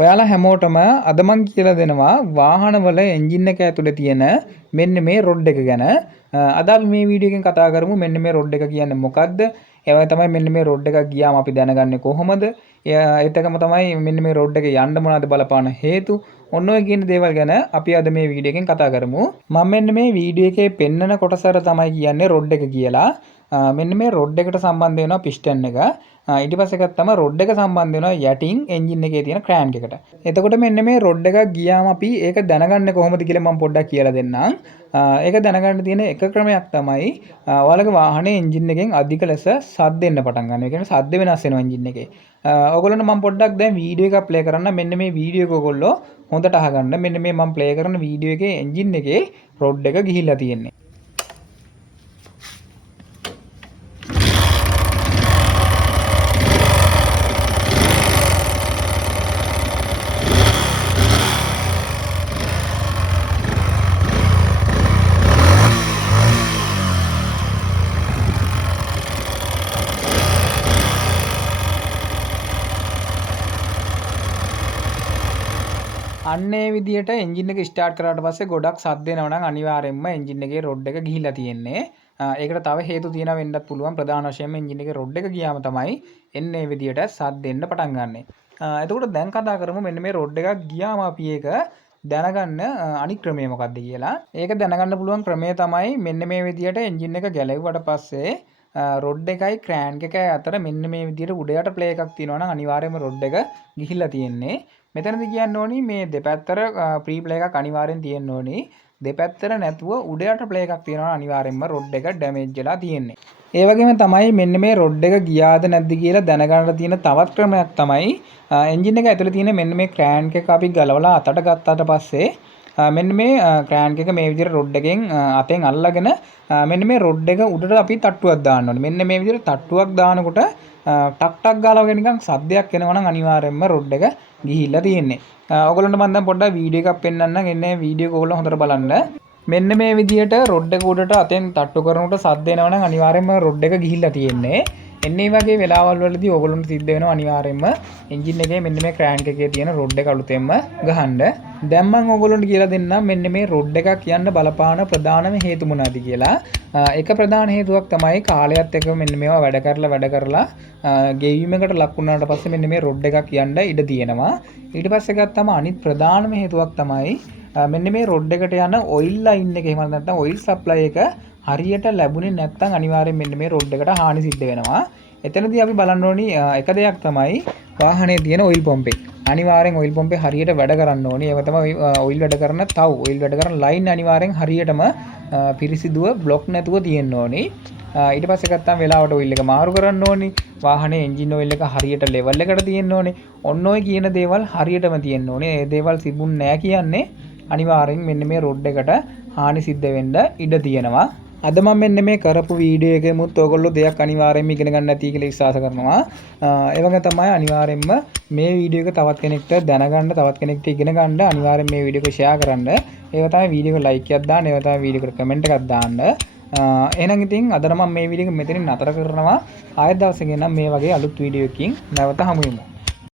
ඔයාලා හැමෝටම අද මං කියලා දෙනවා වාහනවල එන්ජින් එක ඇතුලේ තියෙන මෙන්න මේ රොඩ් එක ගැන. අද අපි මේ වීඩියෝ එකෙන් කතා කරමු මෙන්න මේ රොඩ් එක කියන්නේ මොකක්ද? ඒ වගේ තමයි මෙන්න මේ රොඩ් එකක් ගියාම අපි දැනගන්නේ කොහොමද? ඒත් එකම තමයි මෙන්න මේ රොඩ් එකේ යන්න මොනවද බලපාන හේතු? ඔන්න ඔය කියන දේවල් ගැන අපි අද මේ වීඩියෝ එකෙන් කතා කරමු. මම මෙන්න මේ වීඩියෝ එකේ පෙන්නන කොටසට තමයි කියන්නේ රොඩ් එක කියලා. මෙන්න මේ රොඩ් එකට සම්බන්ධ වෙනවා පිස්ටන් එක. ඊට පස්සේ එකක් තමයි රොඩ් එක සම්බන්ධ වෙනවා යටින් එන්ජින් එකේ තියෙන ක්‍රෑන්ක් එකට. එතකොට මෙන්න මේ රොඩ් එකක් ගියාම අපි ඒක දැනගන්නේ කොහොමද කියලා මම පොඩ්ඩක් කියලා දෙන්නම්. ඒක දැනගන්න තියෙන එක ක්‍රමයක් තමයි ඔයාලගේ වාහනේ එන්ජින් එකෙන් අධික ලෙස සද්ද එන්න පටන් ගන්නවා. ඒ කියන්නේ සද්ද වෙනස් වෙනවා එන්ජින් එකේ. ඔයගොල්ලන්ට මම පොඩ්ඩක් දැන් වීඩියෝ එකක් ප්ලේ කරන්න. මෙන්න මේ වීඩියෝ එක ඔයගොල්ලෝ හොඳට අහගන්න. මෙන්න මේ මම ප්ලේ කරන වීඩියෝ එකේ එන්ජින් එකේ රොඩ් එක ගිහිල්ලා තියෙන්නේ. අන්න ඒ විදිහට එන්ජින් එක ස්ටාර්ට් කරාට පස්සේ ගොඩක් සද්ද එනවා නම් අනිවාර්යයෙන්ම එන්ජින් එකේ රොඩ් එක ගිහිලා තියෙන්නේ. ඒකට තව හේතු තියෙනවා වෙන්නත් පුළුවන්. ප්‍රධාන වශයෙන්ම එන්ජින් එකේ රොඩ් එක ගියාම තමයි එන්නේ මේ විදිහට සද්ද එන්න පටන් ගන්නෙ. එතකොට දැන් කතා කරමු මෙන්න මේ රොඩ් එකක් ගියාම අපි ඒක දැනගන්න අනිත් ක්‍රමය මොකක්ද කියලා. ඒක දැනගන්න පුළුවන් ක්‍රමය තමයි මෙන්න මේ විදිහට එන්ජින් එක ගැලෙව්වට පස්සේ රොඩ් එකයි ක්‍රෑන්ක් එකයි අතර මෙන්න මේ විදිහට උඩ යට ප්ලේ එකක් තියෙනවා නම් අනිවාර්යයෙන්ම රොඩ් එක ගිහිල්ලා තියෙන්නේ. මෙතනදී කියන්න ඕනි මේ දෙපැත්තට ප්‍රී ප්ලේ එකක් අනිවාර්යෙන් තියෙන්න ඕනි. දෙපැත්තට නැතුව උඩ යට ප්ලේ එකක් තියෙනවා අනිවාර්යෙන්ම රොඩ් එක ඩැමේජ් වෙලා තියෙන්නේ. ඒ වගේම තමයි මෙන්න මේ රොඩ් එක ගියාද නැද්ද කියලා දැනගන්න තියෙන තවත් ක්‍රමයක් තමයි එන්ජින් එක ඇතුලේ තියෙන මෙන්න මේ ක්‍රෑන්ක් එක අපි ගලවලා අතට ගත්තාට පස්සේ මෙන්න මේ ක්‍රෑන්ක් එක මේ විදිහට රොඩ් එකෙන් අතෙන් අල්ලගෙන මෙන්න මේ රොඩ් එක උඩට අපි තට්ටුවක් දාන්න ඕනේ. මෙන්න මේ විදිහට තට්ටුවක් දානකොට ටක් ටක් ගාලා වගේ නිකන් සද්දයක් එනවා නම් අනිවාර්යයෙන්ම රොඩ් එක ගිහිල්ලා තියෙන්නේ. ඔයගොල්ලන්ට මම දැන් පොඩ්ඩක් වීඩියෝ එකක් පෙන්නන්නම්. එන්නේ වීඩියෝ එක ඔයගොල්ලෝ හොඳට බලන්න. මෙන්න මේ විදිහට රොඩ් එක උඩට අතෙන් තට්ටු කරනකොට සද්ද එනවා නම් අනිවාර්යයෙන්ම රොඩ් එක ගිහිල්ලා තියෙන්නේ. එන්නේ වගේ වෙලාවල් වලදී ඔයගොල්ලන්ට සිද්ධ වෙනවා අනිවාර්යයෙන්ම එන්ජින් එකේ මෙන්න මේ ක්‍රෑන්ක් එකේ තියෙන රොඩ් එක අලුතෙන්ම ගහන්න. දැන් මම ඔයගොල්ලන්ට කියලා දෙන්නම් මෙන්න මේ රොඩ් එකක් කියන්න බලපාන ප්‍රධානම හේතු මොනවද කියලා. එක ප්‍රධාන හේතුවක් තමයි කාලයත් එක්ක මෙන්න මේවා වැඩ කරලා ගෙවීමකට ලක් වුණාට පස්සේ මෙන්න මේ රොඩ් එකක් යන්න ඉඩ තියෙනවා. ඊට පස්සේ ගත්තම අනිත් ප්‍රධානම හේතුවක් තමයි මෙන්න මේ රොඩ් එකට යන ඔයිල් ලයින් එක එහෙම නැත්නම් ඔයිල් සප්ලයි එක හරියට ලැබුණේ නැත්නම් අනිවාර්යෙන් මෙන්න මේ රොඩ් එකට හානි සිද්ධ වෙනවා. එතනදී අපි බලන්න ඕනි එක දෙයක් තමයි වාහනේ තියෙන ඔයිල් පොම්පේ. අනිවාර්යෙන් ඔයිල් පොම්පේ හරියට වැඩ කරන්න ඕනි. ඒක තමයි ඔයිල් වැඩ කරන ඔයිල් වැඩ කරන ලයින් අනිවාර්යෙන් හරියටම පිරිසිදුව බ්ලොක් නැතුව තියෙන්න ඕනි. ඊට පස්සේ ගත්තාම වෙලාවට ඔයිල් එක මාරු කරන්න ඕනි. වාහනේ එන්ජින් ඔයිල් එක හරියට ලෙවල් එකට තියෙන්න ඕනි. ඔන්න ඔය කියන දේවල් හරියටම තියෙන්න ඕනි. මේ දේවල් තිබුණ නැහැ කියන්නේ අනිවාර්යෙන් මෙන්න මේ රොඩ් එකට හානි සිද්ධ වෙන්න ඉඩ තියෙනවා. අද මම මෙන්න මේ කරපු වීඩියෝ එකෙමුත් ඔයගොල්ලෝ දෙයක් අනිවාර්යෙන්ම ඉගෙන ගන්න ඇති කියලා විශ්වාස කරනවා. ඒ වගේ තමයි අනිවාර්යෙන්ම මේ වීඩියෝ එක තවත් කෙනෙක්ට දැනගන්න තවත් කෙනෙක්ට ඉගෙන ගන්න අනිවාර්යෙන් මේ වීඩියෝ එක ෂෙයා කරන්න. ඒක තමයි වීඩියෝ එක ලයික් එකක් දාන්න. ඒක තමයි වීඩියෝ එකට කමෙන්ට් එකක් දාන්න. එහෙනම් ඉතින් අද නම් මේ වීඩියෝ එක මෙතනින් නතර කරනවා. ආයෙත් දවසක නම් මේ වගේ අලුත් වීඩියෝ එකකින් නැවත හමු වෙමු.